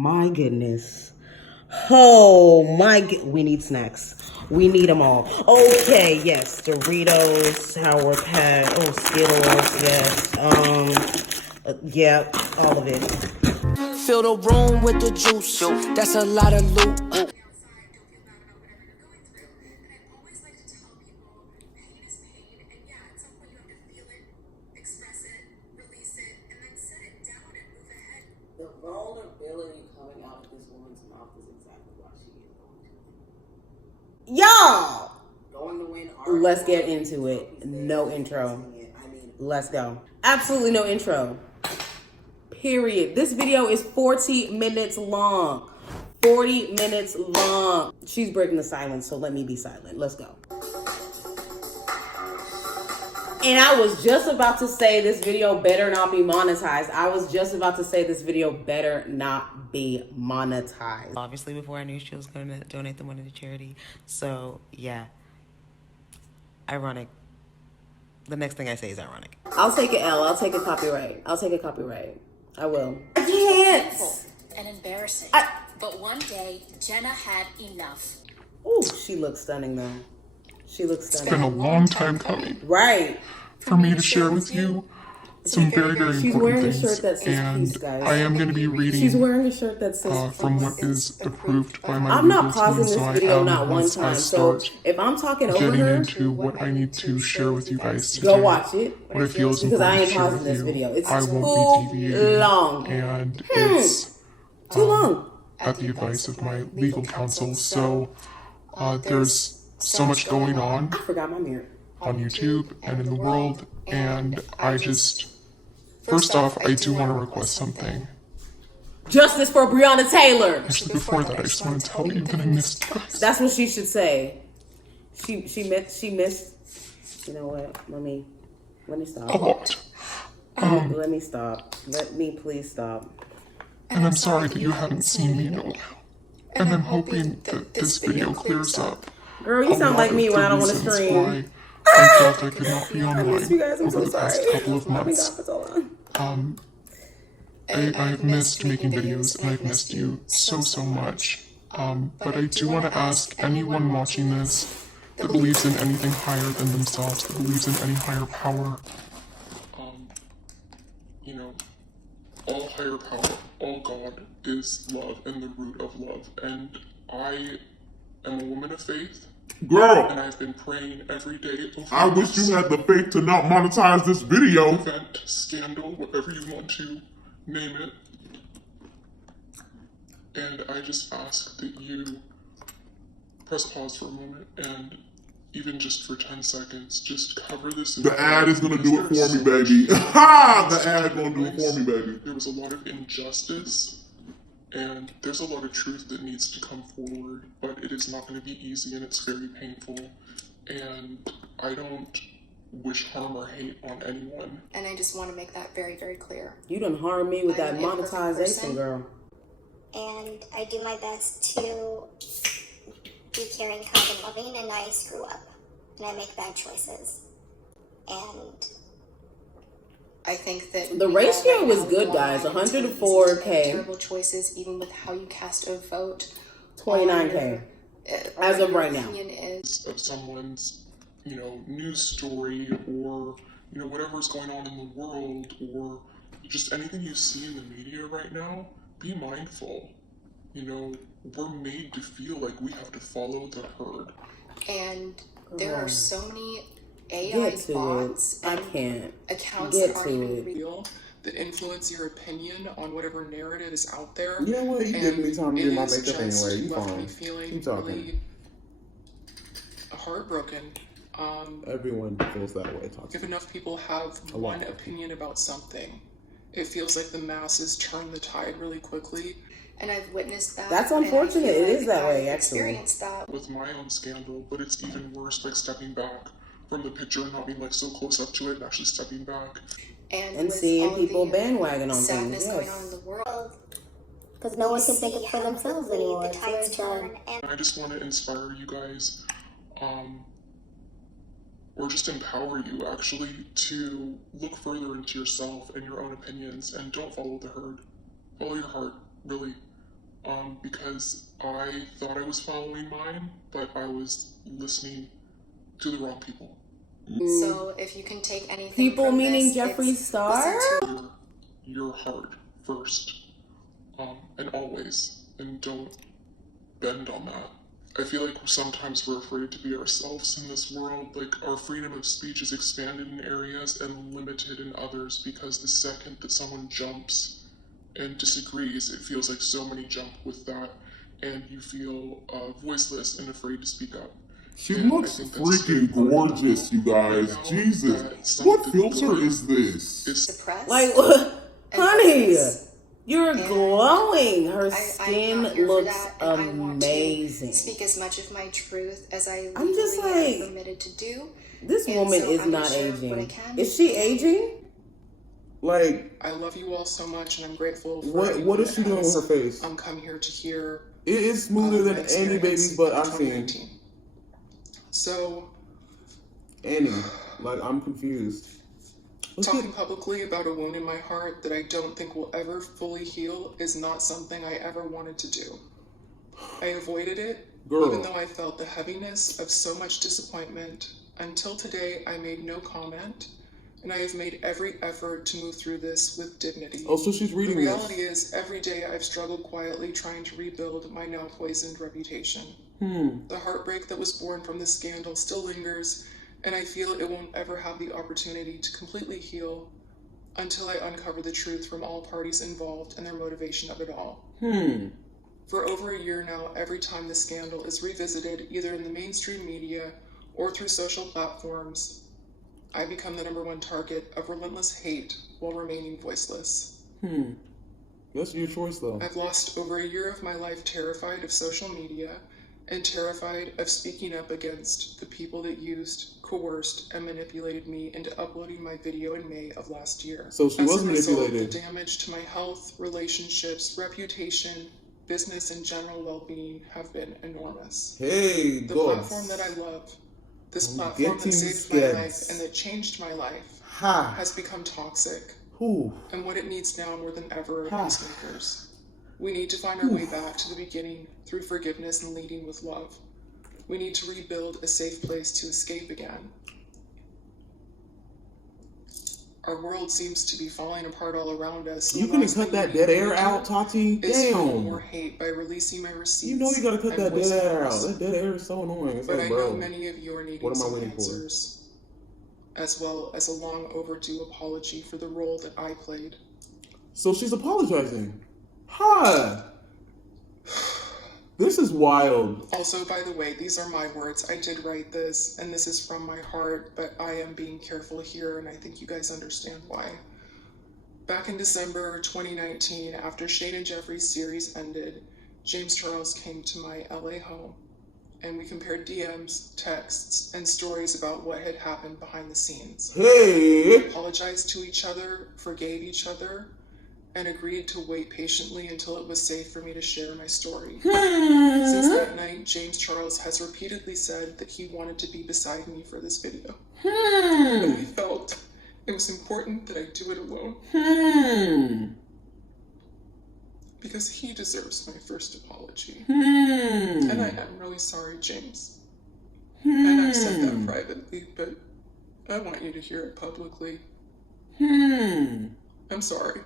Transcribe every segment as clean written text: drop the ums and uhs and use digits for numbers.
my goodness. Oh my, we need snacks. We need them all. Okay, yes, Doritos, Sour Patch, oh, Skittles, yes. Yeah, all of it. Fill the room with the juice. That's a lot of loot. The vulnerability coming out of this woman's mouth is exactly why she is going to. Y'all! Going to win. Let's get into it. No intro. Let's go. Absolutely no intro. Period. This video is 40 minutes long. 40 minutes long. She's breaking the silence, so let me be silent. Let's go. And I was just about to say this video better not be monetized. Obviously, before I knew she was going to donate the money to charity. So, yeah. Ironic. The next thing I say is ironic. I'll take an L. I'll take a copyright. I will. I can't. And embarrassing. But one day, Jenna had enough. Ooh, she looks stunning though. She looks stunning. It's been a long time coming. Right. For me to share with you some very, very She's important wearing a things. shirt that says And peace, guys. I am going to be reading She's wearing a shirt that says from peace. what is approved by my I'm not legal pausing team, this so I video am, not one once I time. So start if I'm talking over getting her, into what I need to share with you guys today, go watch it. what I feel is Because I important ain't to share pausing with this you, video. It's I won't be too deviating, long. and it's Too long. at the advice of my legal counsel. So there's so much going on I forgot my mirror. on YouTube and in the world, and I just, first off, I do want to request something. Justice for Breonna Taylor. Actually, before that, I just want to tell you that I missed you guys. That's what she should say. She missed. You know what? Let me stop. A lot. Let me stop. Let me please stop. And I'm sorry that you haven't seen me in a while. And I'm hoping that this video clears up Girl, you sound like me when I don't want to reasons stream. why I felt I could not be I online miss you guys. I'm over so the sorry. past couple of I've been gone months. for so long. I've missed making videos, and I've missed you so much. But I do want to ask anyone watching this that believes in anything higher than themselves, that believes in any higher power, you know, all higher power, all God is love and the root of love. And I am a woman of faith. Girl, And I've been praying every day over I wish you had the faith to not monetize this video. event, scandal, whatever you want to name it. And I just ask that you press pause for a moment and even just for 10 seconds, just cover this. The ad is gonna do it for me, baby. Ha! The ad gonna do it for me, baby. There was a lot of injustice, and there's a lot of truth that needs to come forward, but it is not going to be easy, and it's very painful. And I don't wish harm or hate on anyone. And I just want to make that very, very clear. You done harmed me with that I'm an imperfect monetization, person. girl. And I do my best to be caring, kind, and loving, and I screw up, and I make bad choices. And I think that The we ratio all right was now good, go guys. on 100 to make 4K. Terrible choices, even with how you cast a vote. 29K. Or As of your right now. opinion is. Of someone's, you know, news story, or, you know, whatever's going on in the world, or just anything you see in the media right now, be mindful. You know, we're made to feel like we have to follow the herd. And there are so many AI Get to bots it. I and can't. accounts Get that aren't to even it. real. That influence your opinion on whatever narrative is out there. You know what? You give me time to And do my it is makeup just anyway. You left me fine. feeling Keep talking. really heartbroken. Everyone feels that way. If enough people have one opinion about something, it feels like the masses turn the tide really quickly. And I've witnessed that. That's and I unfortunate. feel It is that I've way, actually. experienced that. With my own scandal, but it's even worse, like stepping back from the picture and not being like so close up to it and actually stepping back. And with seeing all people the bandwagon on things, sadness going yes. on in the world. because no one can think it for themselves anymore. The tides turn, and I just want to inspire you guys, or just empower you actually to look further into yourself and your own opinions, and don't follow the herd. Follow your heart, really. because I thought I was following mine, but I was listening to the wrong people. So if you can take anything People from meaning this, Jeffree it's Star? listen to Your heart first, and always, and don't bend on that. I feel like sometimes we're afraid to be ourselves in this world. Like, our freedom of speech is expanded in areas and limited in others, because the second that someone jumps and disagrees, it feels like so many jump with that, and you feel voiceless and afraid to speak up. She And looks I think that's freaking very gorgeous, you guys. now Jesus. that some What of the filter glory is this? is suppress. Like, and honey, focus. you're And glowing. Her I'm skin not here for looks that, and I want to amazing. speak as much of my truth as I I'm just legally am like, permitted to do. This And woman so is I'm gonna not share what I aging. can. Is she aging? Like, I love you all so much, and I'm grateful for what is she doing with her face? I'm come here to hear. It is smoother than my Annie Baby's, but I'm seeing 2019. So, Annie. Like, I'm confused. talking publicly about a wound in my heart that I don't think will ever fully heal is not something I ever wanted to do. I avoided it, even though I felt the heaviness of so much disappointment. Until today, I made no comment, and I have made every effort to move through this with dignity. Oh, so she's reading The this. reality is, every day I've struggled quietly trying to rebuild my now poisoned reputation. The heartbreak that was born from this scandal still lingers, and I feel it won't ever have the opportunity to completely heal until I uncover the truth from all parties involved and their motivation of it all. For over a year now, every time the scandal is revisited, either in the mainstream media or through social platforms, I become the #1 target of relentless hate while remaining voiceless. That's your choice, though. I've lost over a year of my life terrified of social media and terrified of speaking up against the people that used, coerced, and manipulated me into uploading my video in May of last year. So she was As a result, manipulated. the damage to my health, relationships, reputation, business, and general well-being have been enormous. Hey, The God. platform that I love, this I'm platform that getting saved my scared. life and that changed my life, Ha. has become toxic. Whew. And what it needs now more than ever are Ha. peacemakers. We need to find our way back to the beginning through forgiveness and leading with love. We need to rebuild a safe place to escape again. Our world seems to be falling apart all around us. You gonna cut that dead air out, Tati? Is fuel Damn. more hate by releasing my receipts. You know you gotta cut and that dead air out. voiceovers. That dead air is so annoying. It's But like, I bro, know many of you are needing what am I some waiting for? answers, as well as a long overdue apology for the role that I played. So she's apologizing. Hi. This is wild. Also, by the way, these are my words. I did write this, and this is from my heart, but I am being careful here, and I think you guys understand why. Back in December 2019, after Shane and Jeffrey's series ended, James Charles came to my LA home, and we compared DMs, texts, and stories about what had happened behind the scenes. Hey. We apologized to each other, forgave each other, and agreed to wait patiently until it was safe for me to share my story. Since that night, James Charles has repeatedly said that he wanted to be beside me for this video. But I felt it was important that I do it alone. Because he deserves my first apology. And I am really sorry, James. And I've said that privately, but I want you to hear it publicly. I'm sorry.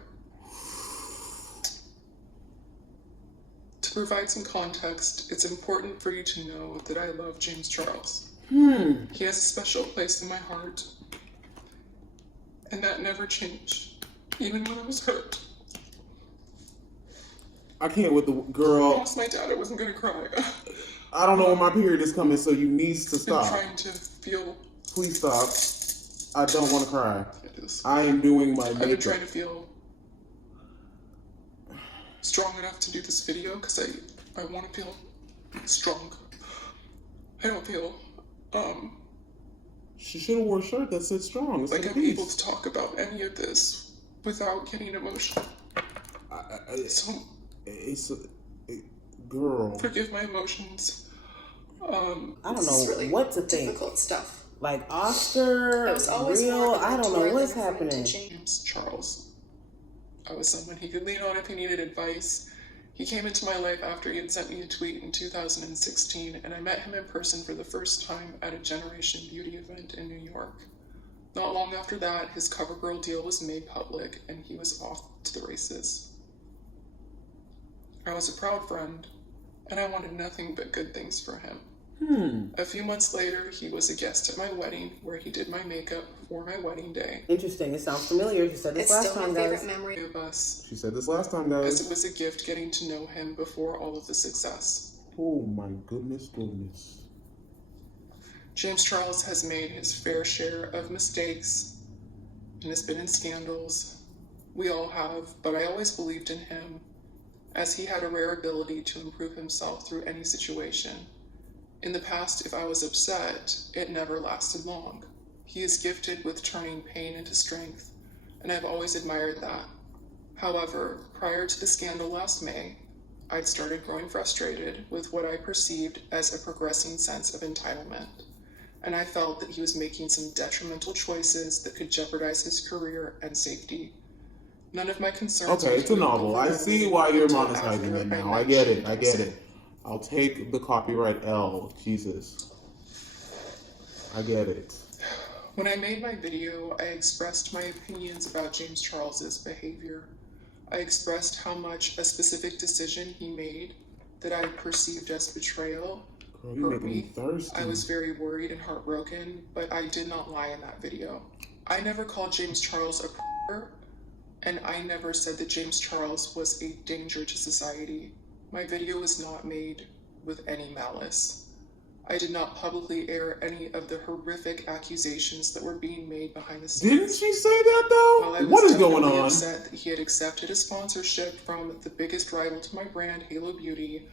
To provide some context, it's important for you to know that I love James Charles. He has a special place in my heart. And that never changed, even when I was hurt. I can't with the I girl. lost my dad, I wasn't gonna cry. I don't know when my period is coming, so you need to I'm stop. trying to feel. Please stop. I don't want to cry. It is. I am doing my I've been makeup. trying to feel strong enough to do this video because I want to feel strong. I don't feel She should have worn a shirt that said strong. It's like like I'm able to talk about any of this without getting emotional. So it's girl. forgive my emotions. I don't This is know really what to think. difficult stuff. Like Oscar, I was always real. more of a I don't know mentor what's than a friend to happening. James. James Charles. I was someone he could lean on if he needed advice, He came into my life after he had sent me a tweet in 2016, and I met him in person for the first time at a Generation Beauty event in New York. Not long after that, his CoverGirl deal was made public, and he was off to the races. I was a proud friend, and I wanted nothing but good things for him. A few months later, he was a guest at my wedding, where he did my makeup for my wedding day. Interesting. It sounds familiar. She said this last time, guys. It's still my favorite memory of us. She said this last time, guys. As it was a gift getting to know him before all of the success. Oh my goodness. James Charles has made his fair share of mistakes and has been in scandals. We all have, but I always believed in him, as he had a rare ability to improve himself through any situation. In the past, if I was upset, it never lasted long. He is gifted with turning pain into strength, and I've always admired that. However, prior to the scandal last May, I'd started growing frustrated with what I perceived as a progressing sense of entitlement, and I felt that he was making some detrimental choices that could jeopardize his career and safety. None of my concerns. Okay, it's a novel. I see why you're monetizing it now. I get it. I'll take the copyright L. Jesus. I get it. When I made my video, I expressed my opinions about James Charles's behavior. I expressed how much a specific decision he made that I perceived as betrayal hurt me. I was very worried and heartbroken, but I did not lie in that video. I never called James Charles a predator, and I never said that James Charles was a danger to society. My video was not made with any malice. I did not publicly air any of the horrific accusations that were being made behind the scenes. Didn't she say that though? What is going on? I was upset that he had accepted a sponsorship from the biggest rival to my brand, Halo Beauty.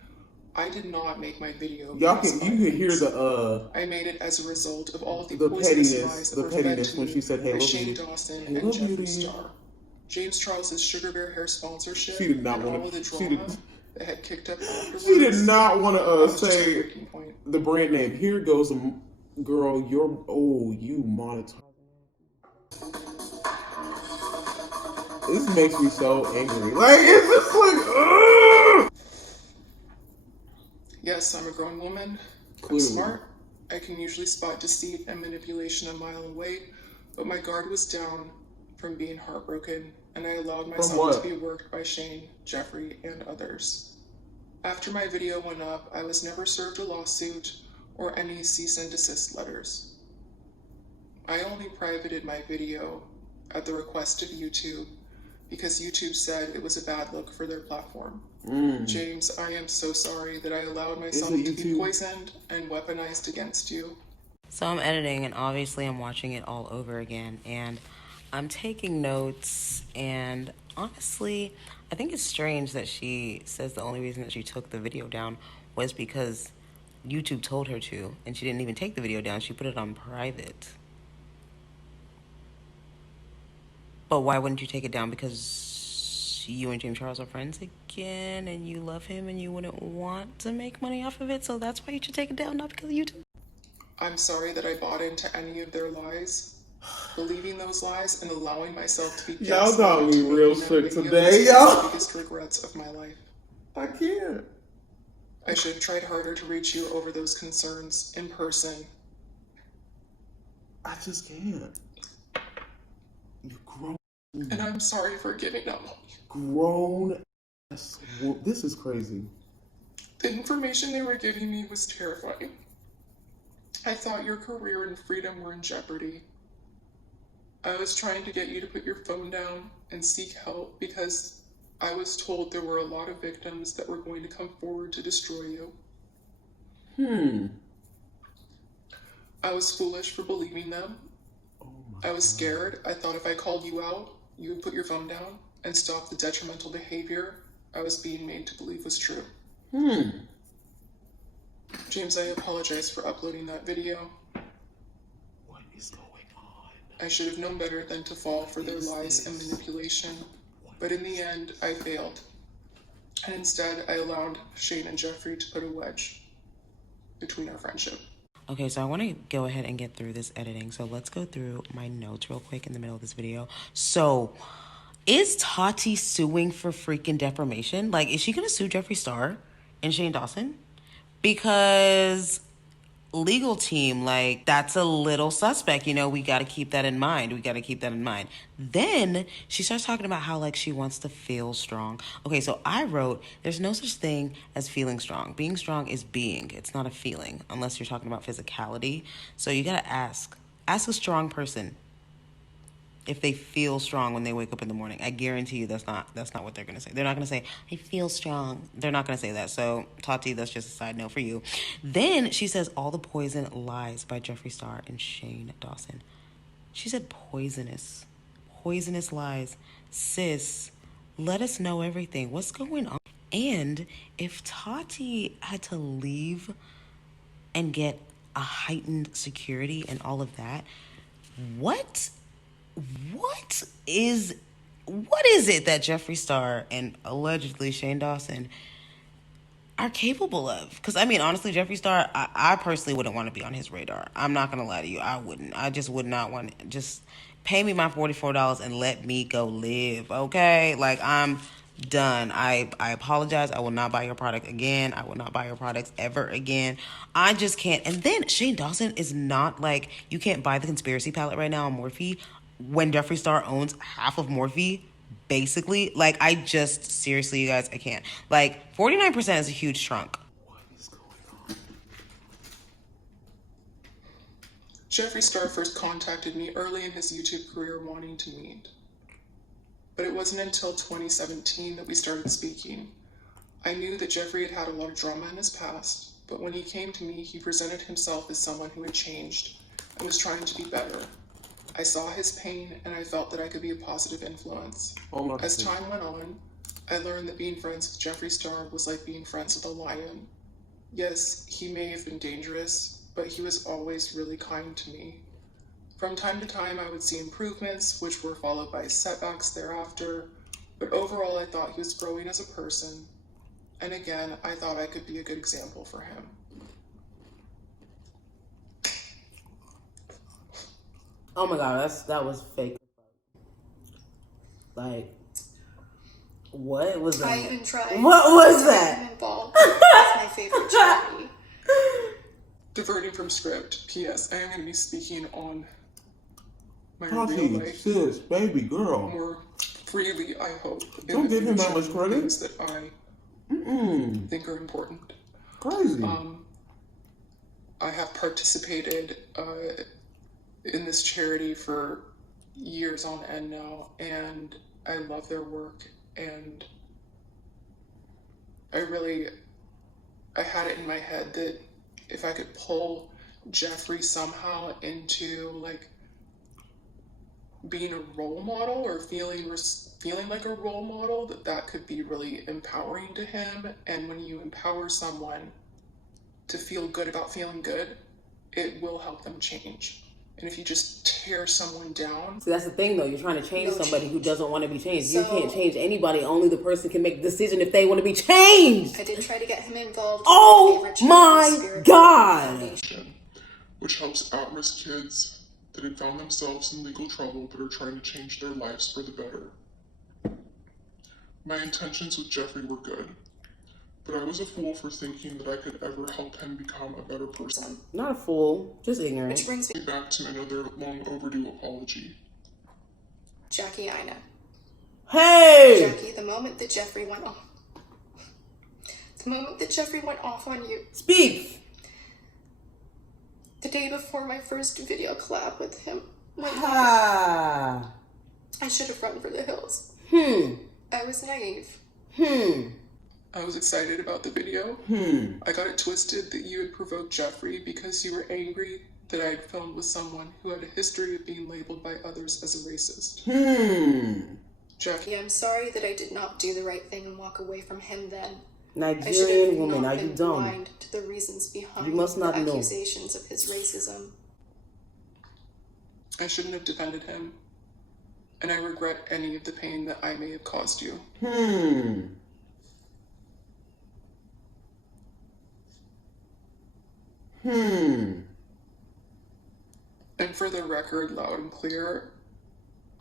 I did not make my video. You can hear the I made it as a result of all of the pettiness when she said Halo Beauty. Shane Dawson and Jeffree Star. James Charles's Sugar Bear hair sponsorship. She did not want all of the drama that had kicked up afterwards. She did not want to say the brand name. Here goes a girl. You monetize. This makes me so angry. Like, it's just like, ugh! Yes, I'm a grown woman. Clearly. I'm smart. I can usually spot deceit and manipulation a mile away, but my guard was down from being heartbroken, and I allowed myself to be worked by Shane, Jeffree, and others. After my video went up, I was never served a lawsuit or any cease and desist letters. I only privated my video at the request of YouTube because YouTube said it was a bad look for their platform. James, I am so sorry that I allowed myself to be poisoned and weaponized against you. So I'm editing, and obviously I'm watching it all over again, and I'm taking notes, and honestly, I think it's strange that she says the only reason that she took the video down was because YouTube told her to, and she didn't even take the video down. She put it on private. But why wouldn't you take it down? Because you and James Charles are friends again, and you love him, and you wouldn't want to make money off of it, so that's why you should take it down, not because of YouTube. I'm sorry that I bought into any of their lies. Believing those lies and allowing myself to be y'all got me real strict today, y'all. The biggest regrets of my life. I can't. I should have tried harder to reach you over those concerns in person. I just can't. You're grown. And I'm sorry for giving up. Grown. This is crazy. The information they were giving me was terrifying. I thought your career and freedom were in jeopardy. I was trying to get you to put your phone down and seek help because I was told there were a lot of victims that were going to come forward to destroy you. I was foolish for believing them. I was scared. I thought if I called you out, you would put your phone down and stop the detrimental behavior I was being made to believe was true. James, I apologize for uploading that video. What is going on? I should have known better than to fall for their lies and manipulation, but in the end, I failed. And instead, I allowed Shane and Jeffree to put a wedge between our friendship. Okay, so I want to go ahead and get through this editing. So let's go through my notes real quick in the middle of this video. So Is Tati suing for freaking defamation? Like, is she gonna sue Jeffree Star and Shane Dawson? Because legal team, like, that's a little suspect. You know, we got to keep that in mind. Then she starts talking about how, like, she wants to feel strong. Okay, so I wrote, there's no such thing as feeling strong. Being strong is being. It's not a feeling, unless you're talking about physicality. So you got to ask a strong person if they feel strong when they wake up in the morning. I guarantee you that's not what they're going to say. They're not going to say, I feel strong. They're not going to say that. So, Tati, that's just a side note for you. Then she says All the Poison Lies by Jeffree Star and Shane Dawson. She said poisonous lies. Sis, let us know everything. What's going on? And if Tati had to leave and get a heightened security and all of that, what is it that Jeffree Star and allegedly Shane Dawson are capable of? Because, I mean, honestly, Jeffree Star, I personally wouldn't want to be on his radar. I'm not going to lie to you. I wouldn't. I just would not want to. Just pay me my $44 and let me go live, okay? Like, I'm done. I apologize. I will not buy your product again. I will not buy your products ever again. I just can't. And then Shane Dawson is not like, you can't buy the conspiracy palette right now on Morphe when Jeffree Star owns half of Morphe, basically. Like, I just, seriously, you guys, I can't. Like, 49% is a huge trunk. What is going on? Jeffree Star first contacted me early in his YouTube career wanting to meet. But it wasn't until 2017 that we started speaking. I knew that Jeffree had had a lot of drama in his past, but when he came to me, he presented himself as someone who had changed and was trying to be better. I saw his pain and I felt that I could be a positive influence. As time went on, I learned that being friends with Jeffree Star was like being friends with a lion. Yes, he may have been dangerous, but he was always really kind to me. From time to time, I would see improvements, which were followed by setbacks thereafter, but overall I thought he was growing as a person, and again, I thought I could be a good example for him. Oh my god, that was fake. Like, what was that? I even tried. What was to that? get him involved. That's my favorite charity. Diverting from script, P.S. I am going to be speaking on my Tati, real life sis, baby girl. more freely, I hope. Don't give him that much credit. Things that I think are important. Crazy. I have participated in this charity for years on end now, and I love their work, and I had it in my head that if I could pull Jeffree somehow into like being a role model or feeling like a role model, that could be really empowering to him. And when you empower someone to feel good about feeling good, it will help them change. And if you just tear someone down... See, that's the thing, though. You're trying to change somebody who doesn't want to be changed. You can't change anybody. Only the person can make the decision if they want to be changed. I did try to get him involved. Oh my god! Which helps at-risk kids that had found themselves in legal trouble but are trying to change their lives for the better. My intentions with Jeffree were good, but I was a fool for thinking that I could ever help him become a better person. Not a fool, just ignorant. Which brings me back to another long overdue apology. Jackie Ina. Hey! Jackie, the moment that Jeffree went off on you. Speak! The day before my first video collab with him. I should have run for the hills. I was naive. I was excited about the video. I got it twisted that you had provoked Jeffree because you were angry that I had filmed with someone who had a history of being labeled by others as a racist. Jackie, I'm sorry that I did not do the right thing and walk away from him then. Nigerian woman, are you dumb? Blind to the reasons behind you must not the know. Accusations of his racism. I shouldn't have defended him, and I regret any of the pain that I may have caused you. And for the record, loud and clear,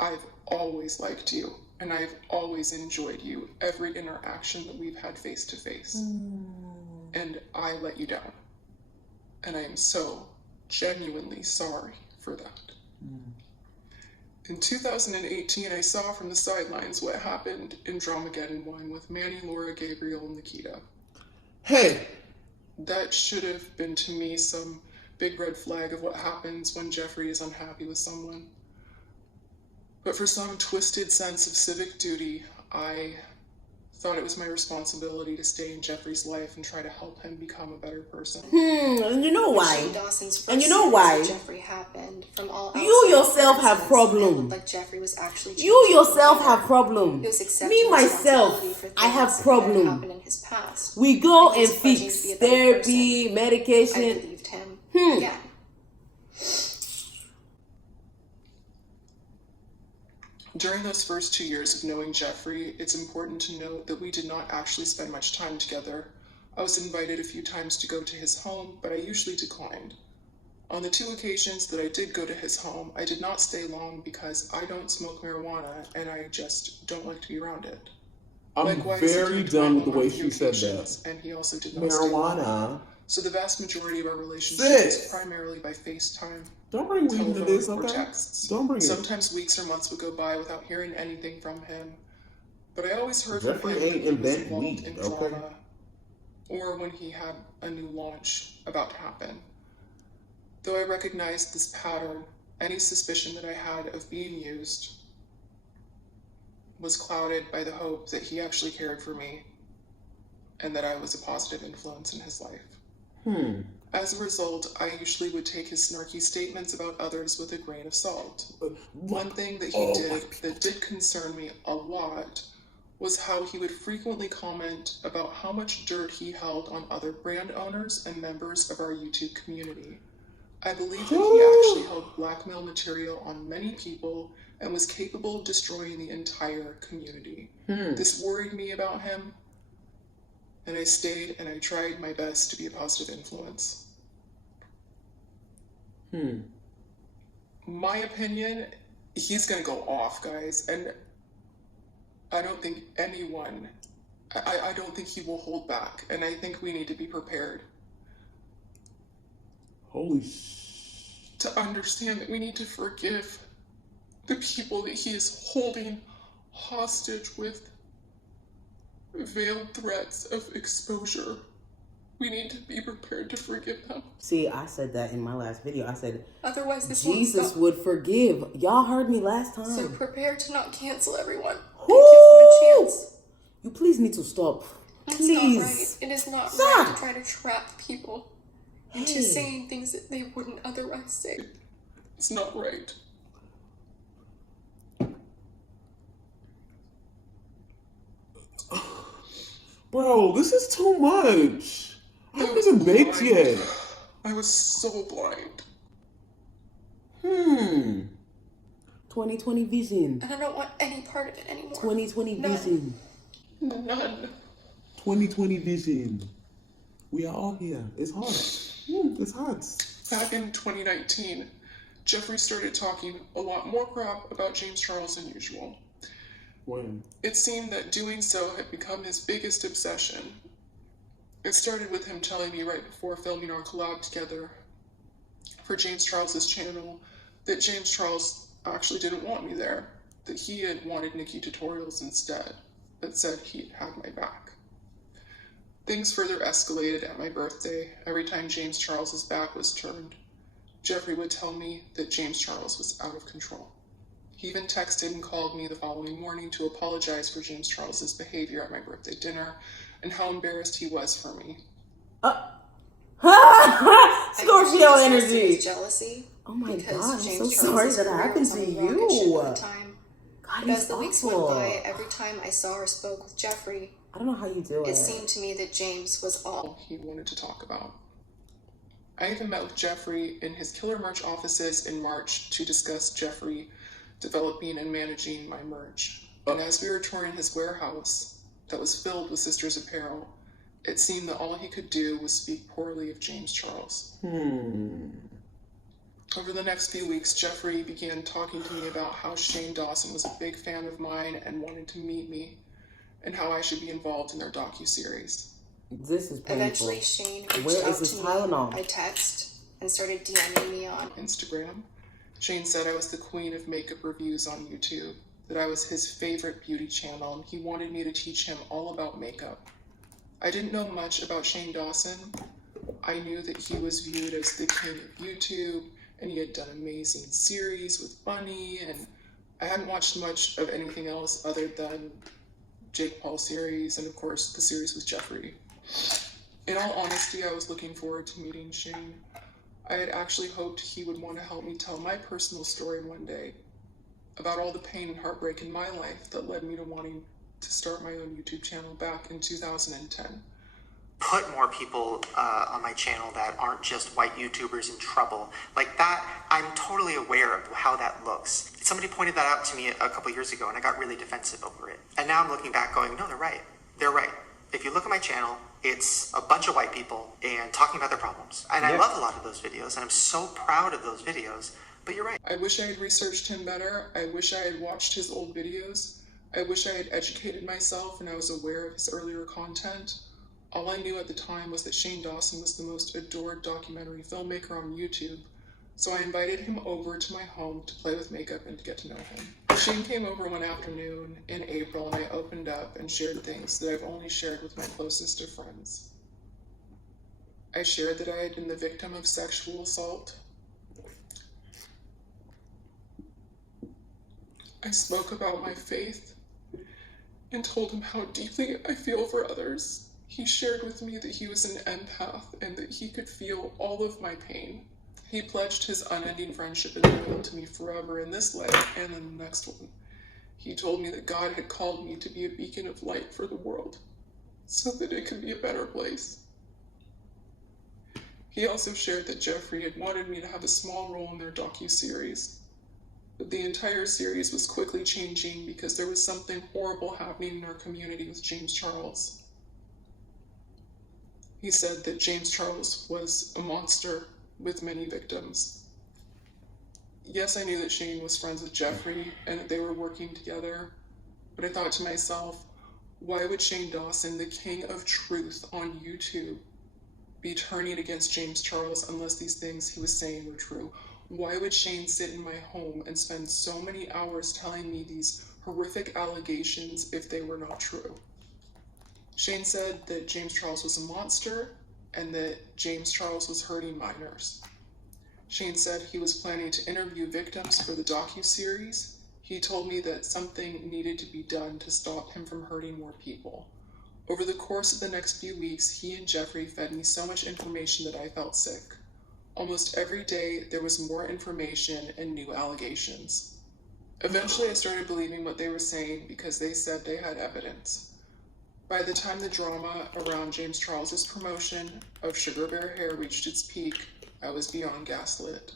I've always liked you. and I've always enjoyed you, every interaction that we've had face to face. And I let you down. And I am so genuinely sorry for that. In 2018, I saw from the sidelines what happened in Dramageddon 1 with Manny, Laura, Gabriel, and Nikita. Hey! That should have been to me some big red flag of what happens when Jeffrey is unhappy with someone. But for some twisted sense of civic duty, I thought it was my responsibility to stay in Jeffrey's life and try to help him become a better person. And you know why? Shane Dawson's first And you know why? with Jeffrey happened. From all You yourself have it problem. looked like Jeffrey was actually You changing yourself behavior. have problem. He was accepting Me myself, responsibility for I have things that problem. had happened in his past. We go And he and was pledging fix to be a better therapy, person. I medication. believed him again. During those first 2 years of knowing Jeffrey, it's important to note that we did not actually spend much time together. I was invited a few times to go to his home, but I usually declined. On the 2 occasions that I did go to his home, I did not stay long because I don't smoke marijuana and I just don't like to be around it. I'm Likewise, very he came to done my with the home on way a few she said occasions, that. and he also did not stay long. Marijuana. So the vast majority of our relationship Sis. was primarily by FaceTime, Don't bring weed into telephone, this, or okay? texts. Don't bring it. Sometimes weeks or months would go by without hearing anything from him, but I always heard from Jeffrey him ain't that he was invent involved weed, in okay? drama, or when he had a new launch about to happen. Though I recognized this pattern, any suspicion that I had of being used was clouded by the hope that he actually cared for me and that I was a positive influence in his life. As a result, I usually would take his snarky statements about others with a grain of salt. One thing that he did that did concern me a lot was how he would frequently comment about how much dirt he held on other brand owners and members of our YouTube community. I believe that he actually held blackmail material on many people and was capable of destroying the entire community. This worried me about him, and I stayed and I tried my best to be a positive influence. My opinion, he's gonna go off, guys, and I don't think anyone, I don't think he will hold back, and I think we need to be prepared. Holy to understand that we need to forgive the people that he is holding hostage with veiled threats of exposure. We need to be prepared to forgive them. See, I said that in my last video. I said, Otherwise, this Jesus would forgive. Y'all heard me last time. So prepare to not cancel everyone. And Woo! give them a chance. You please need to stop. It's Please. not right. It is not Stop. right to try to trap people into Hey. saying things that they wouldn't otherwise say. It's not right. Bro, this is too much. I haven't even baked blind. yet. I was so blind. 2020 vision. And I don't want any part of it anymore. 2020 None. vision. None. 2020 vision. We are all here. It's hard. It's hard. Back in 2019, Jeffrey started talking a lot more crap about James Charles than usual. When? It seemed that doing so had become his biggest obsession. It started with him telling me right before filming our collab together for James Charles's channel that James Charles actually didn't want me there, that he had wanted Nikki tutorials instead, but said he had my back. Things further escalated at my birthday. Every time James Charles's back was turned, Jeffrey would tell me that James Charles was out of control. He even texted and called me the following morning to apologize for James Charles's behavior at my birthday dinner and how embarrassed he was for me. Scorpio energy. Jealousy. Oh my because God, I'm James so Charles's sorry that career happened was to on a you. rocket ship at the time. God, But as the weeks went awful. by, every time I saw or spoke with Jeffrey, I don't know how you do it. it seemed to me that James was all He wanted to talk about. I even met with Jeffrey in his Killer Merch offices in March to discuss Jeffrey developing and managing my merch. And as we were touring his warehouse that was filled with Sisters apparel, it seemed that all he could do was speak poorly of James Charles. Over the next few weeks, Jeffrey began talking to me about how Shane Dawson was a big fan of mine and wanted to meet me, and how I should be involved in their docuseries. This is painful. Eventually, Shane reached Where out is this to Tylenol? me by text and started DMing me on Instagram. Shane said I was the queen of makeup reviews on YouTube, that I was his favorite beauty channel, and he wanted me to teach him all about makeup. I didn't know much about Shane Dawson. I knew that he was viewed as the king of YouTube, and he had done amazing series with Bunny, and I hadn't watched much of anything else other than Jake Paul series, and of course the series with Jeffrey. In all honesty, I was looking forward to meeting Shane. I had actually hoped he would want to help me tell my personal story one day, about all the pain and heartbreak in my life that led me to wanting to start my own YouTube channel back in 2010. Put more people on my channel that aren't just white YouTubers in trouble. Like that, I'm totally aware of how that looks. Somebody pointed that out to me a couple years ago and I got really defensive over it. And now I'm looking back going, no, they're right. They're right. If you look at my channel, it's a bunch of white people and talking about their problems. And I love a lot of those videos and I'm so proud of those videos, but you're right. I wish I had researched him better. I wish I had watched his old videos. I wish I had educated myself and I was aware of his earlier content. All I knew at the time was that Shane Dawson was the most adored documentary filmmaker on YouTube, so I invited him over to my home to play with makeup and to get to know him. Shane came over one afternoon in April and I opened up and shared things that I've only shared with my closest of friends. I shared that I had been the victim of sexual assault. I spoke about my faith and told him how deeply I feel for others. He shared with me that he was an empath and that he could feel all of my pain. He pledged his unending friendship and loyalty to me forever in this life and in the next one. He told me that God had called me to be a beacon of light for the world, so that it could be a better place. He also shared that Jeffrey had wanted me to have a small role in their docuseries. But the entire series was quickly changing because there was something horrible happening in our community with James Charles. He said that James Charles was a monster with many victims. Yes, I knew that Shane was friends with Jeffrey and that they were working together, but I thought to myself, why would Shane Dawson, the king of truth on YouTube, be turning against James Charles unless these things he was saying were true? Why would Shane sit in my home and spend so many hours telling me these horrific allegations if they were not true? Shane said that James Charles was a monster and that James Charles was hurting minors. Shane said he was planning to interview victims for the docuseries. He told me that something needed to be done to stop him from hurting more people. Over the course of the next few weeks, he and Jeffrey fed me so much information that I felt sick. Almost every day, there was more information and new allegations. Eventually, I started believing what they were saying because they said they had evidence. By the time the drama around James Charles's promotion of Sugar Bear Hair reached its peak, I was beyond gaslit.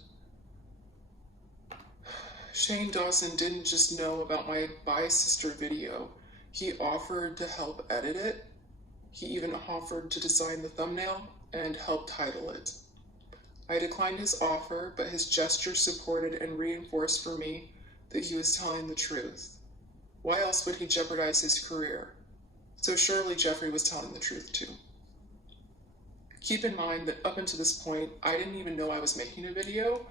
Shane Dawson didn't just know about my Bye Sister video. He offered to help edit it. He even offered to design the thumbnail and help title it. I declined his offer, but his gesture supported and reinforced for me that he was telling the truth. Why else would he jeopardize his career? So surely Jeffrey was telling the truth too. Keep in mind that up until this point, I didn't even know I was making a video.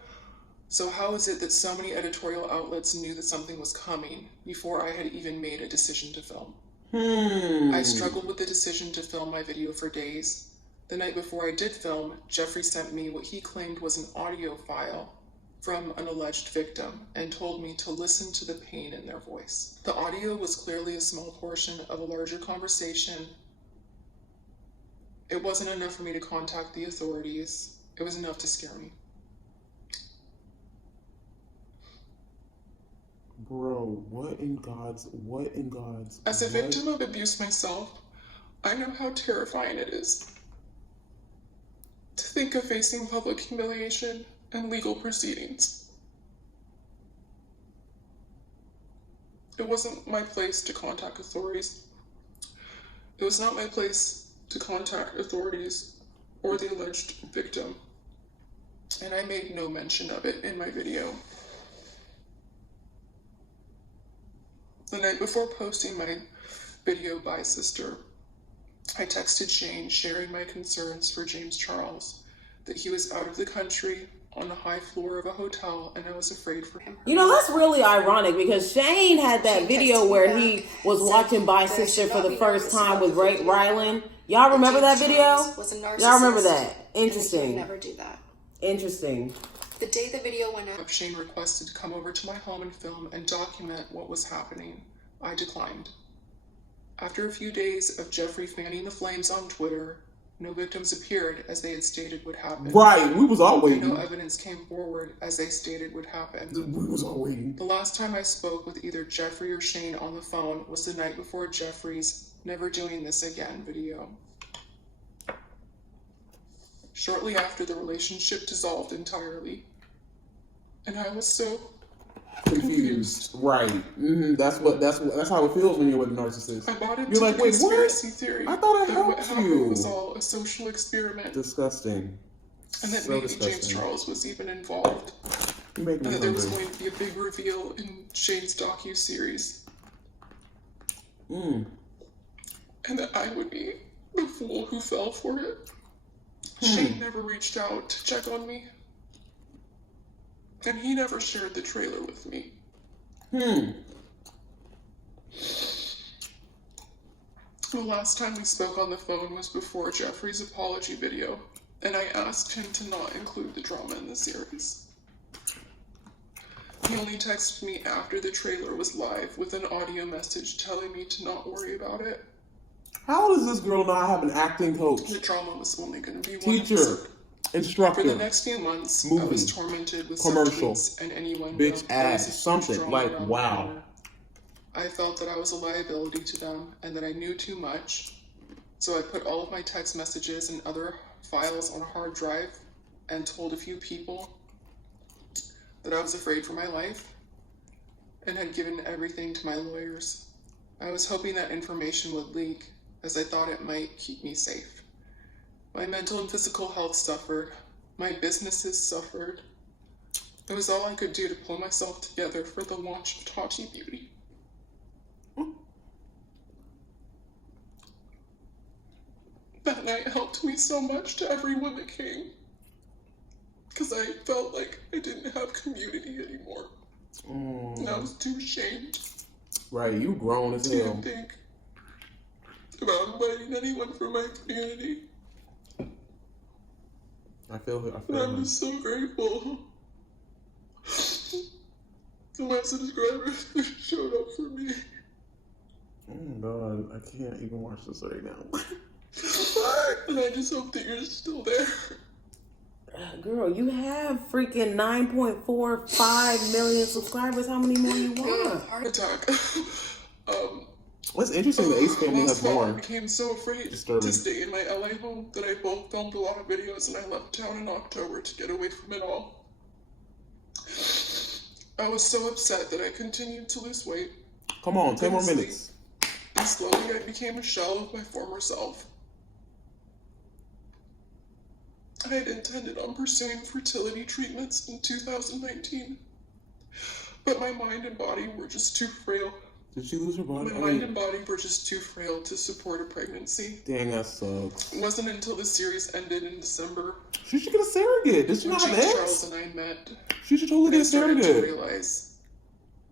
So how is it that so many editorial outlets knew that something was coming before I had even made a decision to film? I struggled with the decision to film my video for days. The night before I did film, Jeffrey sent me what he claimed was an audio file from an alleged victim and told me to listen to the pain in their voice. The audio was clearly a small portion of a larger conversation. It wasn't enough for me to contact the authorities. It was enough to scare me. Bro, what in God's... As a victim of abuse myself, I know how terrifying it is to think of facing public humiliation and legal proceedings. It wasn't my place to contact authorities. It was not my place to contact authorities or the alleged victim. and I made no mention of it in my video. The night before posting my video, Bye Sister, I texted Shane sharing my concerns for James Charles, that he was out of the country on the high floor of a hotel and I was afraid for him. You know, that's really ironic because Shane had that video where he was watching Bye Sister for the first time with Rylan. Y'all remember that video? Y'all remember that? Interesting. Never do that. Interesting. The day the video went out, Shane requested to come over to my home and film and document what was happening. I declined. After a few days of Jeffrey fanning the flames on Twitter, no victims appeared as they had stated would happen. Right, we was all waiting. No evidence came forward as they stated would happen. We was all waiting. The last time I spoke with either Jeffrey or Shane on the phone was the night before Jeffrey's "Never Doing This Again" video. Shortly after, the relationship dissolved entirely. And I was so confused. Right. Mm-hmm. That's how it feels when you're with a narcissist. I bought into You're like, the wait, conspiracy what? theory. I thought I that what helped happened you. was all a social experiment. Disgusting. And that So maybe disgusting. James Charles was even involved. You make And me that there was hungry. going to be a big reveal in Shane's docu-series. Mm. And that I would be the fool who fell for it. Shane never reached out to check on me. And he never shared the trailer with me. The last time we spoke on the phone was before Jeffrey's apology video, and I asked him to not include the drama in the series. He only texted me after the trailer was live with an audio message telling me to not worry about it. How does this girl not have an acting coach? The drama was only going to be one Teacher. episode. Instructor. For the next few months, I was tormented with commercial, subtweets and anyone bitch ass, something like wow. I felt that I was a liability to them and that I knew too much. So I put all of my text messages and other files on a hard drive and told a few people that I was afraid for my life and had given everything to my lawyers. I was hoping that information would leak, as I thought it might keep me safe. My mental and physical health suffered. My businesses suffered. It was all I could do to pull myself together for the launch of Tati Beauty. That night helped me so much to everyone that came. Because I felt like I didn't have community anymore. And I was too ashamed. Right, you grown as hell. To think about inviting anyone from my community. I feel it. And I'm just so grateful that my subscribers showed up for me. Oh God, I can't even watch this right now. And I just hope that you're still there. Girl, you have freaking 9.45 million subscribers. How many more you want? Heart attack. What's interesting, the Ace family has more. I became so afraid to stay in my LA home that I both filmed a lot of videos and I left town in October to get away from it all. I was so upset that I continued to lose weight. Come on, 10 more minutes. And slowly I became a shell of my former self. I had intended on pursuing fertility treatments in 2019, but my mind and body were just too frail. Did she lose her body? My mind and body were just too frail to support a pregnancy. Dang, that sucks. It wasn't until the series ended in December. She should get a surrogate. Did she not have James eggs? Charles and I met. She should totally get a started to surrogate. realize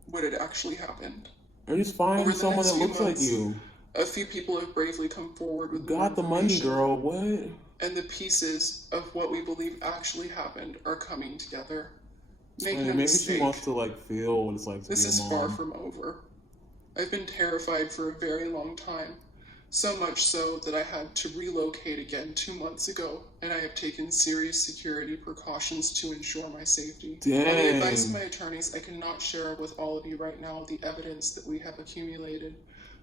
what had actually happened. Or just find someone that looks like you. A few people have bravely come forward with Got the money, girl. What? And the pieces of what we believe actually happened are coming together. Make no Maybe mistake, she wants to feel what it's like to this be a is mom. far from over. I've been terrified for a very long time. So much so that I had to relocate again 2 months ago, and I have taken serious security precautions to ensure my safety. Dang. On the advice of my attorneys, I cannot share with all of you right now the evidence that we have accumulated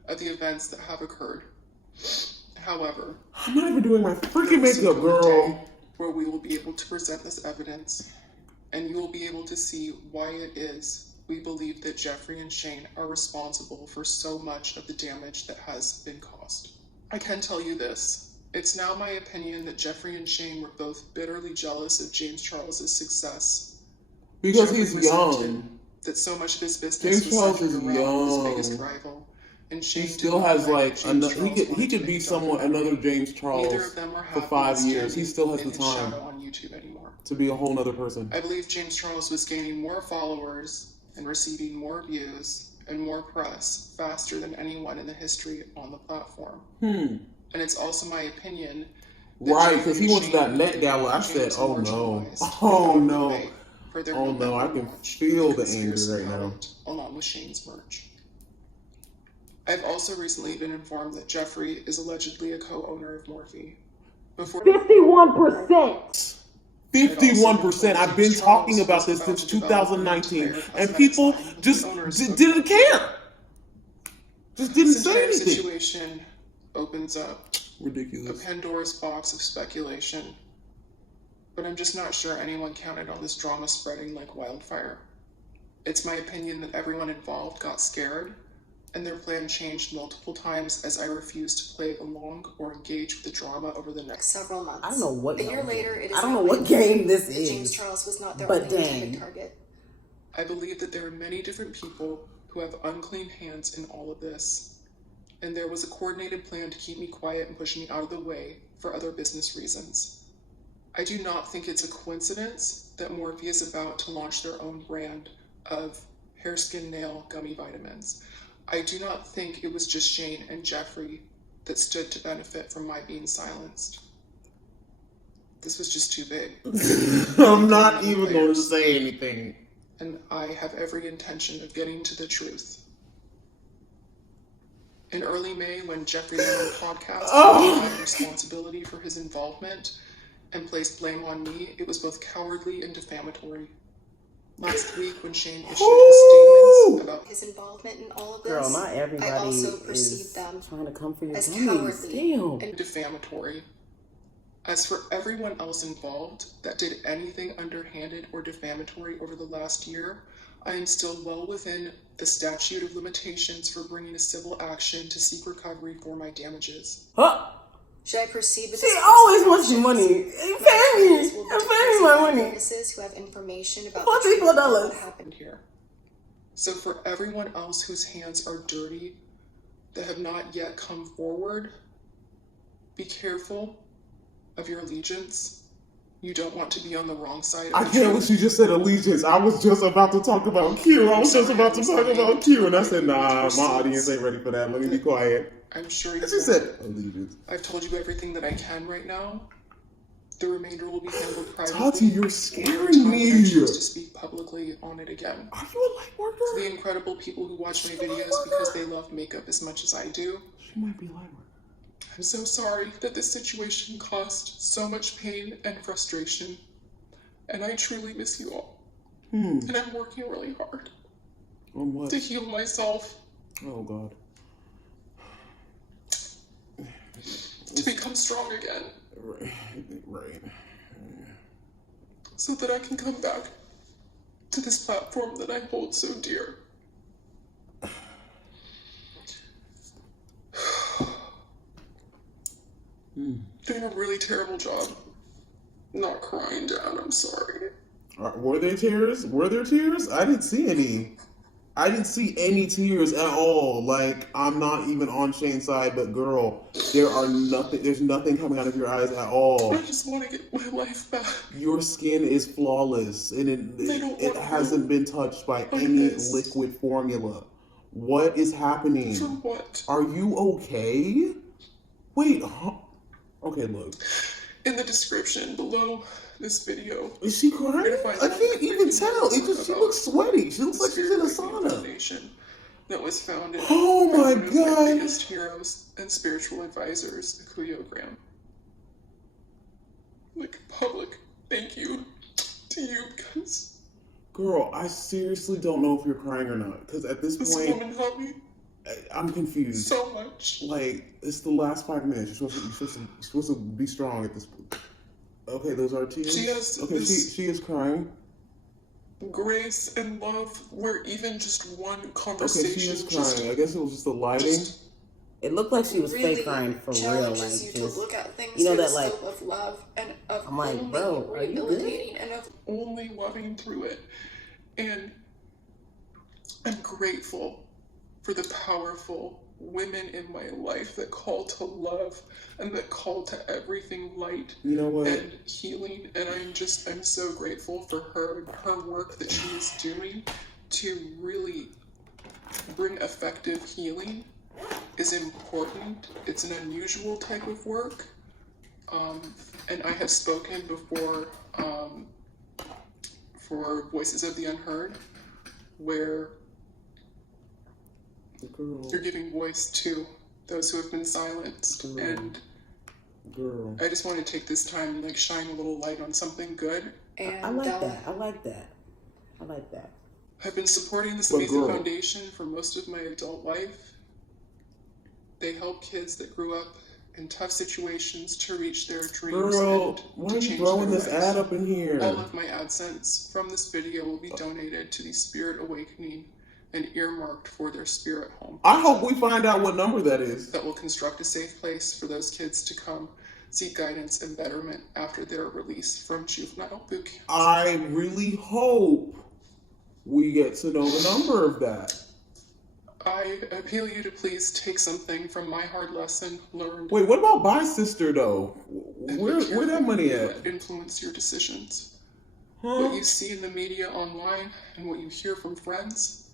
of the events that have occurred. However, I'm not even doing my freaking makeup, girl. Where we will be able to present this evidence, and you will be able to see why it is we believe that Jeffrey and Shane are responsible for so much of the damage that has been caused. I can tell you this. It's now my opinion that Jeffree and Shane were both bitterly jealous of James Charles's success. Because Jeffree he's resented young. That so much of his business James was Charles centered is around his young. biggest rival. And Shane He still has like he could be someone, another James Neither Charles of them were for happy 5 with years. He still has standing the in his time shadow on YouTube anymore. to be a whole nother person. I believe James Charles was gaining more followers and receiving more views and more press faster than anyone in the history on the platform. And it's also my opinion. Right, because he went to that Met Gala. I said, oh no. Oh no. Oh no, I can feel the anger right now. Along with Shane's merch. I've also recently been informed that Jeffree is allegedly a co-owner of Morphe. 51%. 51%. I've been talking about this since 2019, and people just didn't care. Just didn't say anything. This situation opens up ridiculous a Pandora's box of speculation. But I'm just not sure anyone counted on this drama spreading like wildfire. It's my opinion that everyone involved got scared, and their plan changed multiple times as I refused to play along or engage with the drama over the next several months. I don't know what. A year later, it is I don't know what game this is. James Charles was not their but only dang. intended target. I believe that there are many different people who have unclean hands in all of this, and there was a coordinated plan to keep me quiet and push me out of the way for other business reasons. I do not think it's a coincidence that Morphe is about to launch their own brand of hair, skin, nail gummy vitamins. I do not think it was just Shane and Jeffree that stood to benefit from my being silenced. This was just too big. I'm not even going to say anything. And I have every intention of getting to the truth. In early May, when Jeffree went on the podcast, denied responsibility for his involvement and placed blame on me, it was both cowardly and defamatory. Last week, when Shane issued his statements about his involvement in all of this, Girl, not everybody I also perceived them trying to come for your as gummies. cowardly and defamatory. As for everyone else involved that did anything underhanded or defamatory over the last year, I am still well within the statute of limitations for bringing a civil action to seek recovery for my damages. Should I proceed with She this? always wants your money. Pay me. Pay me my money. Witnesses who have information about $44. what happened here. So for everyone else whose hands are dirty that have not yet come forward, be careful of your allegiance. You don't want to be on the wrong side of I can't believe you just said allegiance. I was just about to talk about Q. I was just about to talk about Q, and I said, nah, my audience ain't ready for that. Let me be quiet. I'm sure you She said allegiance. I've told you everything that I can right now. The remainder will be handled privately. Tati, you're scaring me. I choose to speak publicly on it again. Are you a light worker? To the incredible people who watch my videos because they love makeup as much as I do. She might be a light worker. I'm so sorry that this situation caused so much pain and frustration. And I truly miss you all. And I'm working really hard. On what? To heal myself. Oh, God. To become strong again. Right. So that I can come back to this platform that I hold so dear. Doing a really terrible job not crying down, I'm sorry. Were there tears? Were there tears? I didn't see any. I didn't see any tears at all. Like, I'm not even on Shane's side, but girl, there's nothing coming out of your eyes at all. I just want to get my life back. Your skin is flawless, and it hasn't been touched by any liquid formula. What is happening? For what? Are you okay? Wait, okay, look. In the description below this video. Is she crying? I can't even tell. She looks sweaty. She looks like she's in a sauna. That was founded oh my by one of God. my biggest heroes and spiritual advisors, the Kuyogram. Like, public thank you to you, because... Girl, I seriously don't know if you're crying or not, because at this this point... woman helped me I'm confused. so much. Like, it's the last 5 minutes. You're supposed to be strong at this point. Okay, those are tears. She has okay, she is crying. Grace and love where even just one conversation. Okay, she is crying. I guess it was just the lighting. It looked like she was really fake crying for real, challenges like you just to look at things you know through that the like. scope of love and of I'm like, only bro, are you good? rehabilitating and of only loving through it. And I'm grateful for the powerful women in my life that call to love and that call to everything light, you know what, and healing. And I'm so grateful for her and her work that she is doing to really bring effective healing is important. It's an unusual type of work. And I have spoken before for Voices of the Unheard, where you're giving voice to those who have been silenced. And I just want to take this time and like shine a little light on something good. And I like that. I like that. I like that. I've been supporting this amazing foundation for most of my adult life. They help kids that grew up in tough situations to reach their dreams. Girl, and why to are you change throwing their this lives. ad up in here? All of my AdSense from this video will be donated to the Spirit Awakening and earmarked for their spirit home. I hope we find out what number that is. That will construct a safe place for those kids to come seek guidance and betterment after their release from juvenile boot camp. I really hope we get to know the number of that. I appeal you to please take something from my hard lesson learned. Wait, what about Bye Sister though? Where that money at? Influence your decisions. Huh? What you see in the media online and what you hear from friends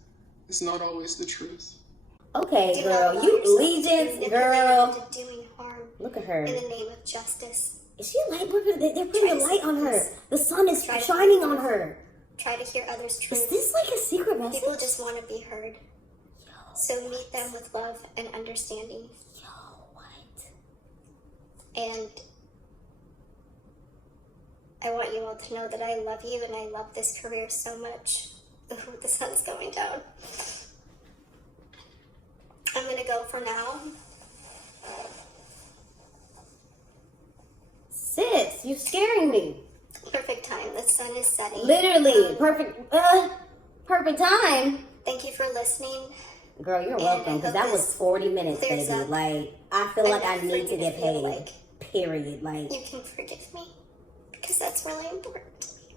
is not always the truth. Okay, girl, you allegiance, girl. Doing harm. Look at her. In the name of justice. Is she a light? They're putting a light on her. The sun is shining on her. Try to hear others' truth. Is this like a secret message? People just want to be heard. So meet them with love and understanding. Yo, what? And I want you all to know that I love you and I love this career so much. Ooh, the sun's going down. I'm gonna go for now. Sis, you're scaring me. Perfect time. The sun is setting. Literally, perfect time. Thank you for listening. Girl, you're welcome, because that was 40 minutes, baby. Like, I feel like I need to get paid. Like, period. Like, you can forgive me, because that's really important to me.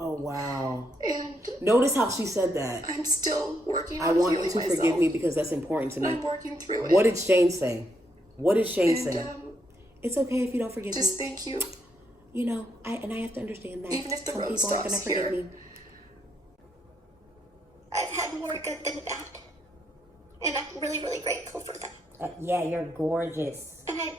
Oh, wow. And notice how she said that. I'm still working on I want you to myself. forgive me because that's important to me. I'm working through it. What did Shane say? What did Shane say? It's okay if you don't forgive just me. thank you. You know, I have to understand that. Even if the some road people aren't gonna stops forgive here. me. I've had more good than bad. And I'm really, really grateful for that. yeah, you're gorgeous. And I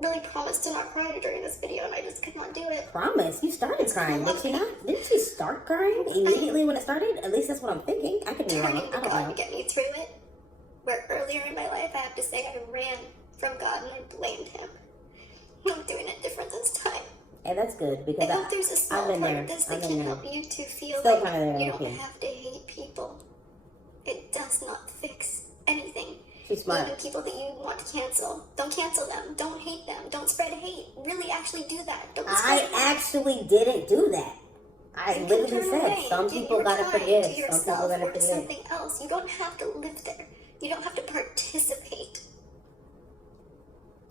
really promised to not cry during this video, and I just could not do it. Promise? You started crying, did she not? Didn't she start crying immediately when it started? At least that's what I'm thinking. I could be wrong. Turning I to don't God know. to get me through it. Where earlier in my life, I have to say I ran from God and I blamed Him. I'm doing it different this time. And that's good, I because hope there's a small I've been part there. of this I've that been can there. help you to feel Still like kinda there, you don't okay. have to hate people. It does not fix anything. She's smart. Even people that you want to cancel, don't cancel them. Don't hate them. Don't spread hate. Really, actually do that. Don't spread hate. I actually didn't do that. I You literally can turn said away. some Give people your gotta time forgive. to Some yourself people gotta or to forgive. something else. You don't have to live there. You don't have to participate.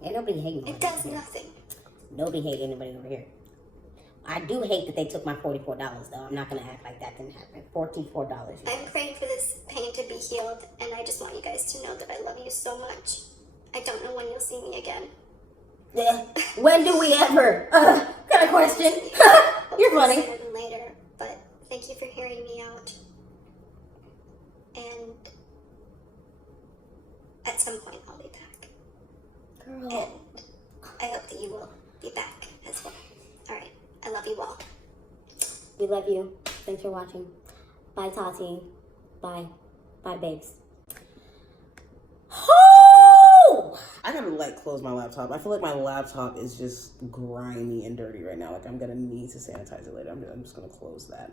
Ain't nobody hating on It does nothing. Nobody hate anybody over here. I do hate that they took my $44 though. I'm not gonna act like that didn't happen. $44. I'm praying for this pain to be healed, and I just want you guys to know that I love you so much. I don't know when you'll see me again. Yeah. When do we ever? Got a question. You're funny. Sooner than later, but thank you for hearing me out. And at some point, I'll be back. Girl. And I hope that you will be back as well. All right. I love you all. We love you. Thanks for watching. Bye, Tati. Bye. Bye, babes. I gotta like close my laptop. I feel like my laptop is just grimy and dirty right now. Like I'm gonna need to sanitize it later. I'm just gonna close that.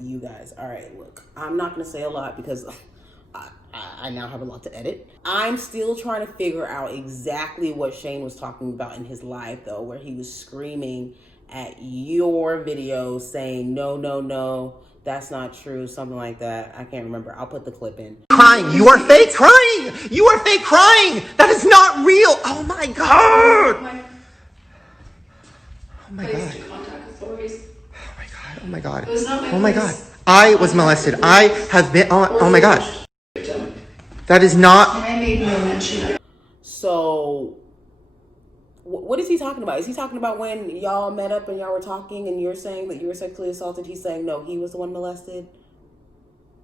You guys, all right, look, I'm not gonna say a lot because I now have a lot to edit. I'm still trying to figure out exactly what Shane was talking about in his live though, where he was screaming at your video saying, no, That's not true. Something like that. I can't remember. I'll put the clip in. Crying. You are fake crying. You are fake crying. That is not real. Oh my God. Oh my God. Oh my God. Oh my God. I was molested. I have been. Oh my gosh. That is not. I made no mention. So, what is he talking about? Is he talking about when y'all met up and y'all were talking and you're saying that you were sexually assaulted? He's saying, no, he was the one molested?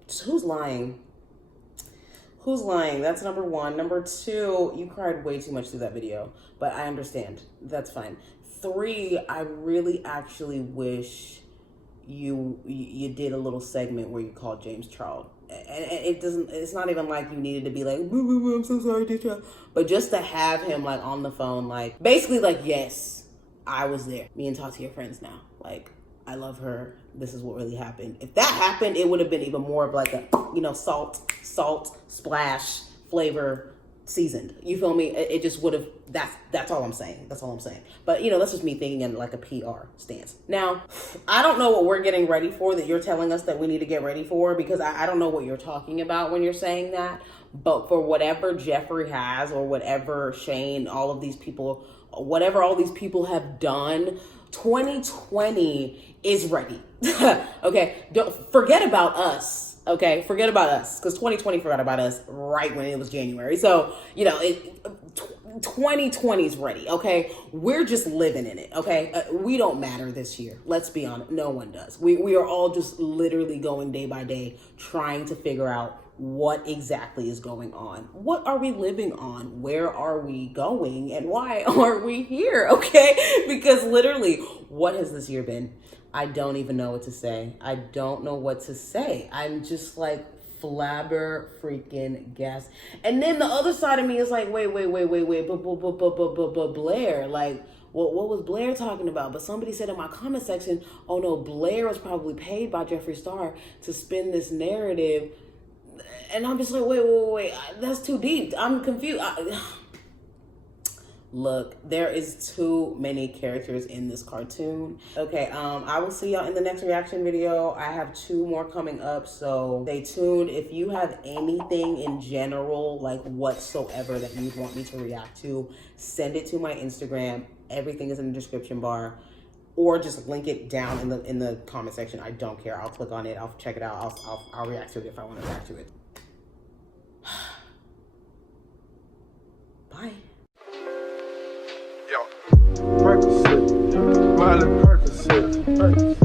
So who's lying? Who's lying? That's number one. Number two, you cried way too much through that video, but I understand. That's fine. Three, I really actually wish you did a little segment where you called James Charles. And it's not even like you needed to be like, I'm so sorry, teacher. But just to have him like on the phone, like basically like, yes, I was there. Me and Tati are friends now. Like, I love her. This is what really happened. If that happened, it would have been even more of like a, salt, splash, flavor, seasoned. You feel me? It just would have, that's all I'm saying. That's all I'm saying. But that's just me thinking in like a PR stance. Now, I don't know what we're getting ready for that you're telling us that we need to get ready for, because I don't know what you're talking about when you're saying that. But for whatever Jeffrey has, or whatever Shane, all of these people, whatever all these people have done, 2020 is ready. Okay, don't forget about us. Okay, forget about us, because 2020 forgot about us right when it was January. So 2020 is ready. Okay, we're just living in it. Okay, we don't matter this year. Let's be honest, no one does. We are all just literally going day by day, trying to figure out what exactly is going on. What are we living on? Where are we going? And why are we here? Okay, because literally, what has this year been? I don't even know what to say. I don't know what to say. I'm just like flabber freaking gas. And then the other side of me is like, wait, Blair, like, what was Blair talking about? But somebody said in my comment section, oh no, Blair was probably paid by Jeffree Star to spin this narrative. And I'm just like, wait, that's too deep. I'm confused. Look, there is too many characters in this cartoon. Okay, I will see y'all in the next reaction video. I have 2 more coming up, so stay tuned. If you have anything in general, like whatsoever, that you want me to react to, send it to my Instagram. Everything is in the description bar, or just link it down in the comment section. I don't care. I'll click on it. I'll check it out. I'll react to it if I want to react to it. Bye. Percocet, Miley Percocet.